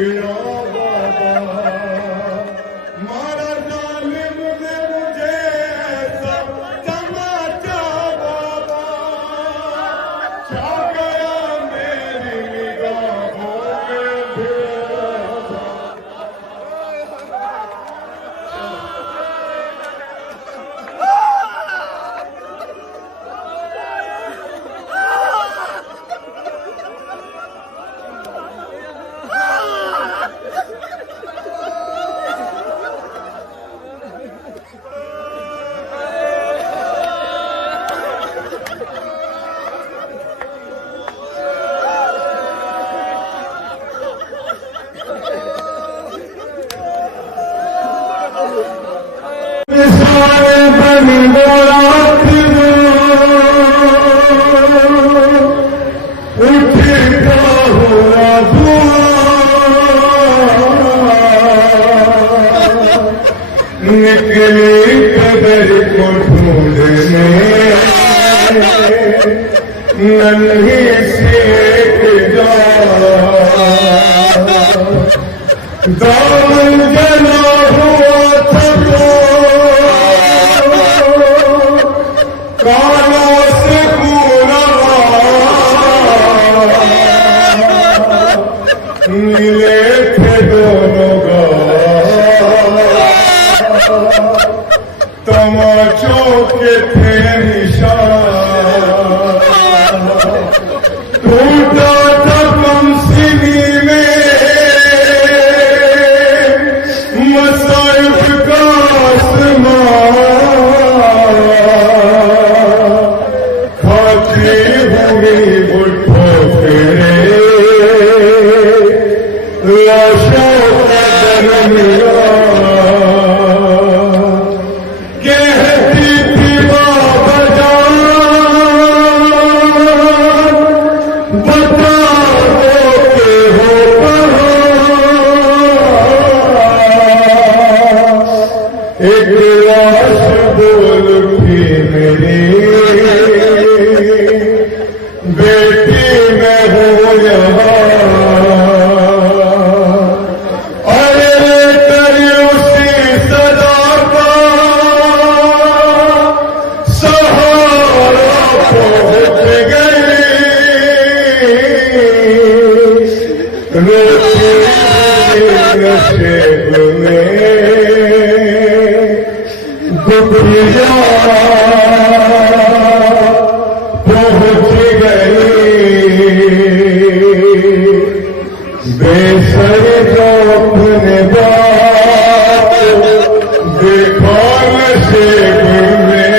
गया बाबा, मारा जालिम ने मुझे ऐसा तमाचा बाबा, छा गया मेरी निगाहों में भेसा। निकली कदर को ढूंढने नन्ही से दामन जला हुआ था काला से पूरा मिले थे दोनों तमाचों के थे निशान, टूटा था कमसिनी में मसाइब का आसमान, खाती हुई बुढ़ो फेरे लाशों का दरमियान, एक लाश बोल उठी मेरी बेटी मैं हूँ यहाँ, अरे तेरी उसी सदा का सहारा पहुँच गई, रोटी नशेब में दुखिया पहुँच गई, बेसर जो अपने बाप देखा नशेब में,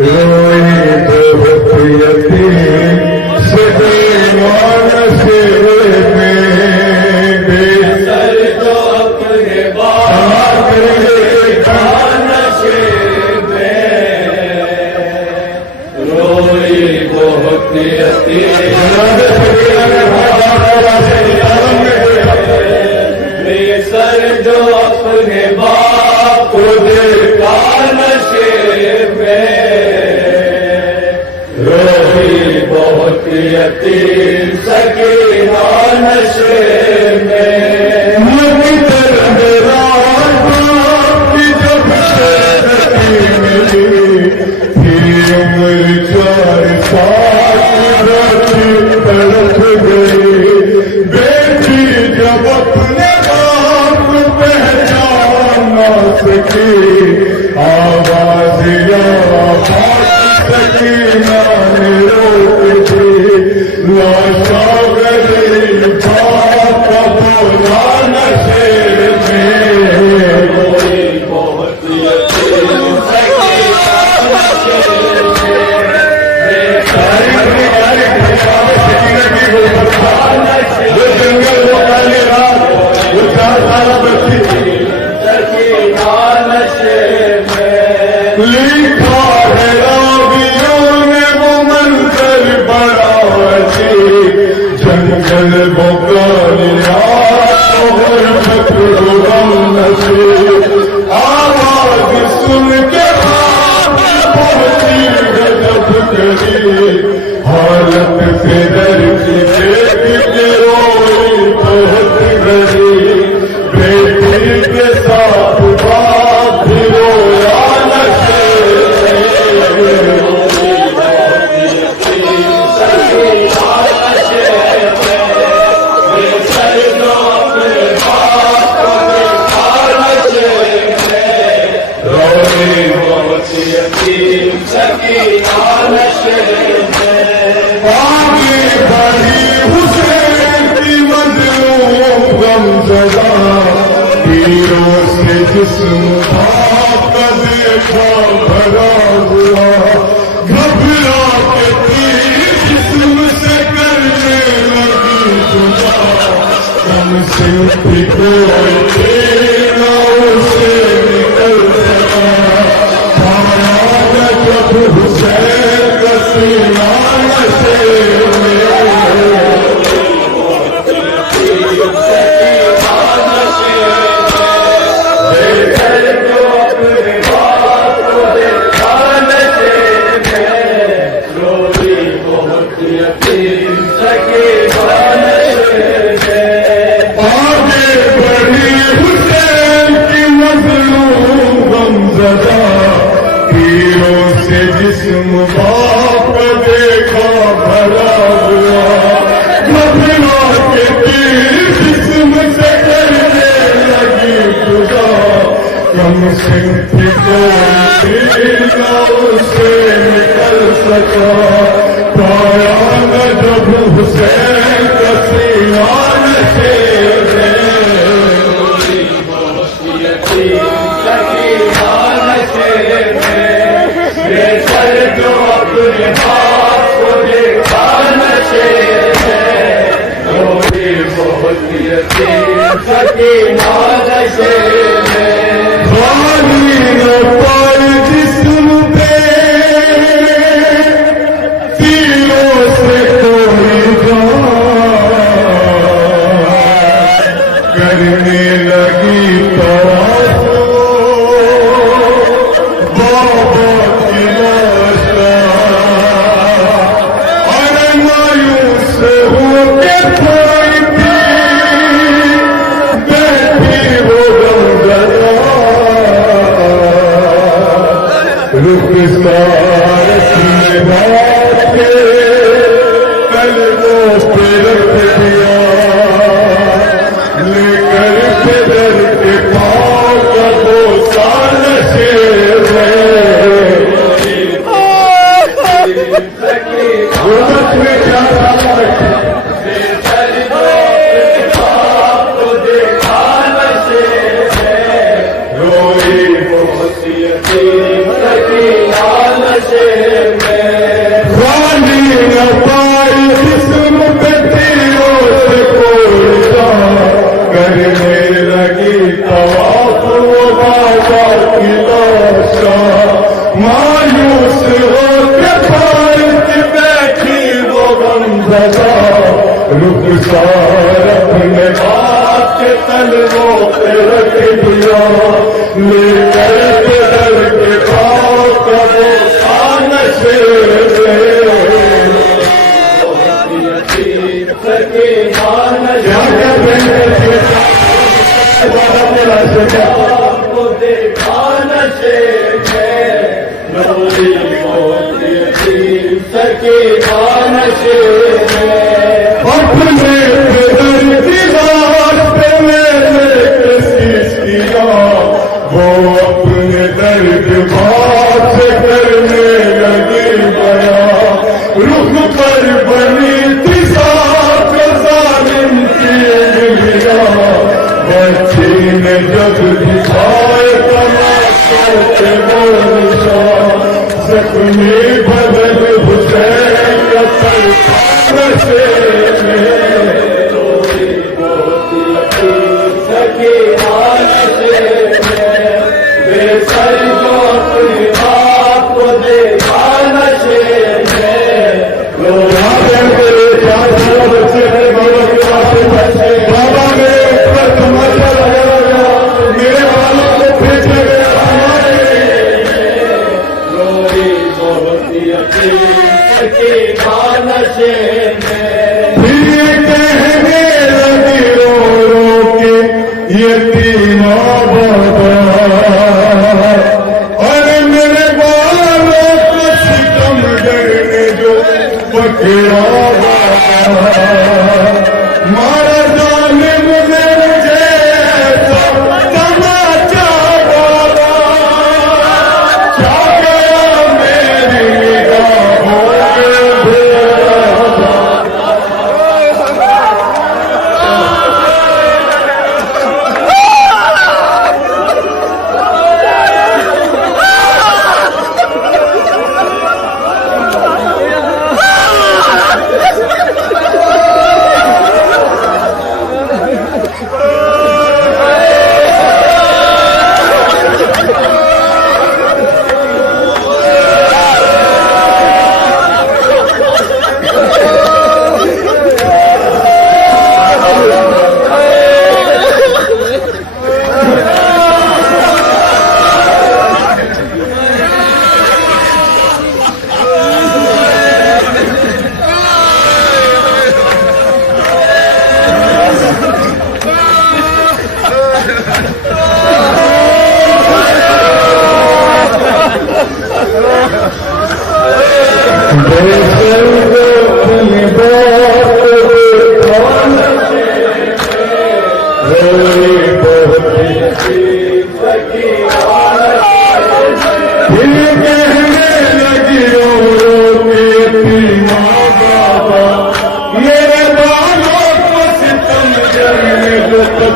रोई बहुत यतीम से दीवान नशेब में, बेसर जो अपने बाप देखा नशेब में, रोई बहुत यतीम बेसर जो अपने बाप देखा नशेब में, रोई बहुत यतीम सकीना नशेब में, तड़प गई बेटी जब अपने बाप पहचान न सकी, आवाज या सकीना ने रोक दी, लाशा गई बाप बोला नशेब में, रोई बहुत यतीम सकीना नशेब में, वो जंगल वो काली रात वो 4 साल बच्ची सकीना नशेब में, लिखा है रावियों ने वो मंजर बड़ा अजीब, जंगल वो काली रात गुरबत गम नसीब, आवाज सुन के पहुंची गजब करी, हालत से डर की सदा तीरों से जिस्म का देखा भरा हुआ घबरा के तीर जिस्म से करने लगी जुदा कम से कोई तेरा उसे निकल सका पाया जब हुसैन का सीना नशे जिस्म बाप देखा भरा हुआ घबरा के तीर जिस्म से करने लगी जुदा कम से उसे निकल सका पाया न जब हुसैन का सीना नशे जो अपने हाथ को देखा नशे में रोटी बहुत सकीना नशे में खाली न पाई जिस्म पे तीरों से कोई करने लगी अपने बाप के तलवों पे रख दिया लेकर डर के पाँव का वो नशे को देखा नशे सके नशे अपने वो अपने दर्द बात से करने लगी बया रुख पर बनी थी साथ जालिम की उंगलियां बच्ची ने जब दिखाए तमाशों के वो निशान जख्मी बदन हुसैन का सर नशे में सके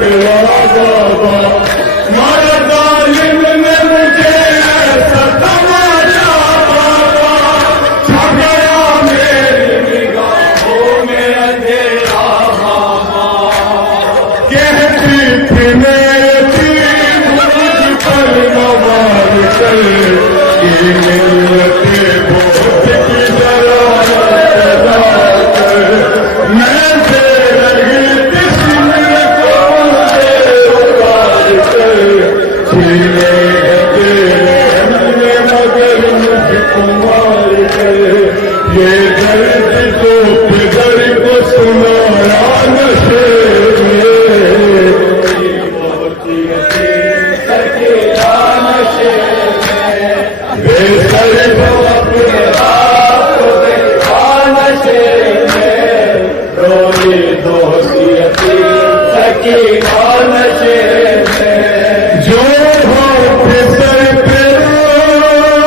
बतला बाबा मारा जालिम ने मुझे ऐसा तमाशा बाबा छा गया मेरी निगाहों में अंधेरा बाबा कहती थी मेरी मुझ पर नवार कर कि मिलते बहुत की जरा मैं तेरे किस्म को उतार कर छीने तेरे हमने मगर मुझको मार कर ये दर्द तो फिगर को सुनाया नशे में बेसर को अपने आप को देखा नशे रोई दोस्ती सकीना नशे जो हाथ सर पे फिराते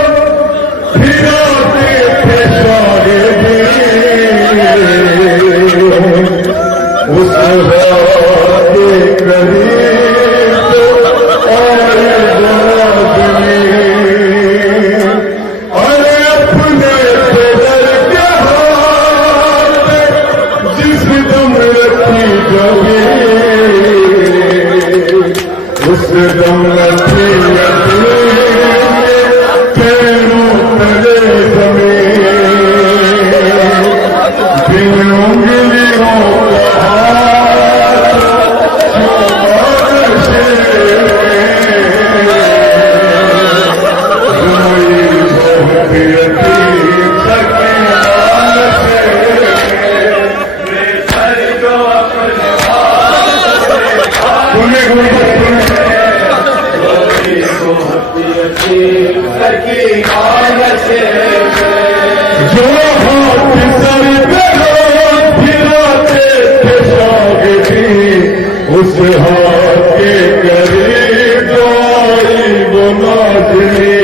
थे शायद उस हाथ के करीब और अरे अपने दर के हाथ जिस दम रखी जबी उस दम रखी पैरों तले जमीन बिन उंगलियों का जो हाथ सर पे फिराते थे शागिर्दी उस हाथ के करीब आई वो नाज़नी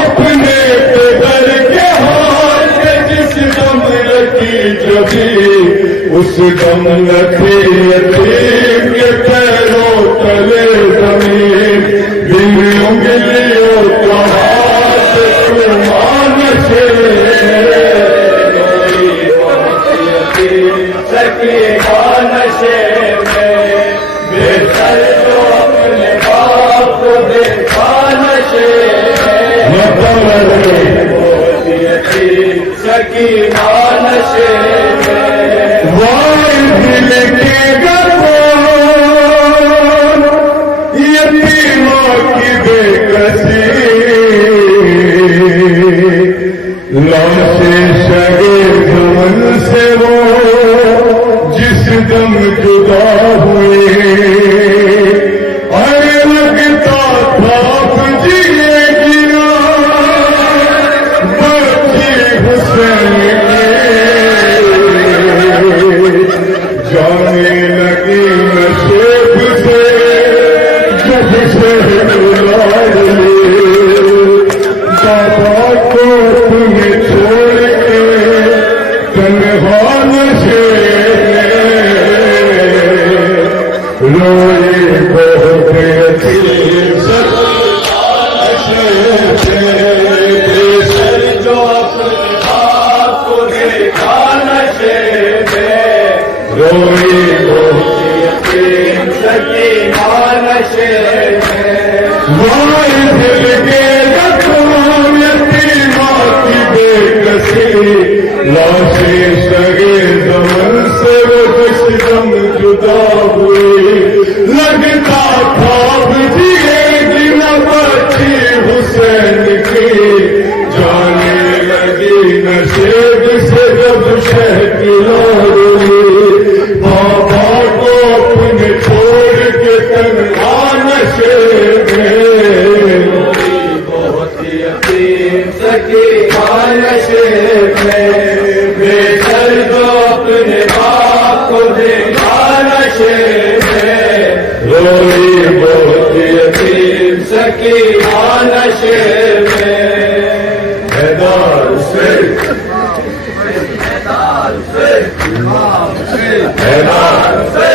अपने घर के हाथ के जिस दम रखी जबी उस दम रखी यतीम के पैरों तले जमीन बिन उंगलियों का हाथ कुर्बान से सकीना नशे में बेसर जो अपने बाप को देखा नशे सकीना नशे में वाहिद लिखेगा यतीमा की बेकसी लाशे शगे जमन से वो जिस दम जुदा हुए अरे लगता था जिएगी ना बच्ची हुसैन जाने लगी नशेब से जब से बाबा को तुम्हें छोड़ के तन्हा नशे रोए बहुत बेसर जो अपने बाप को देखा नशे में रोए बहुत सकीना नशे में दिल के यतीमा की बेकसी लाशे शगे जमन से वो जिस दम जुदा हुई लगता था जिएगी न बच्ची हुसैन की जाने लगी नशेब से जब शह की हुई बाबा को अपने छोड़ के तन्हा नशे में बहुत यतीम सकीना नशे में बेसर जो अपने बाप को देखा नशे में रोई बहुत यतीम सकीना नशे में हैदार से हैदार से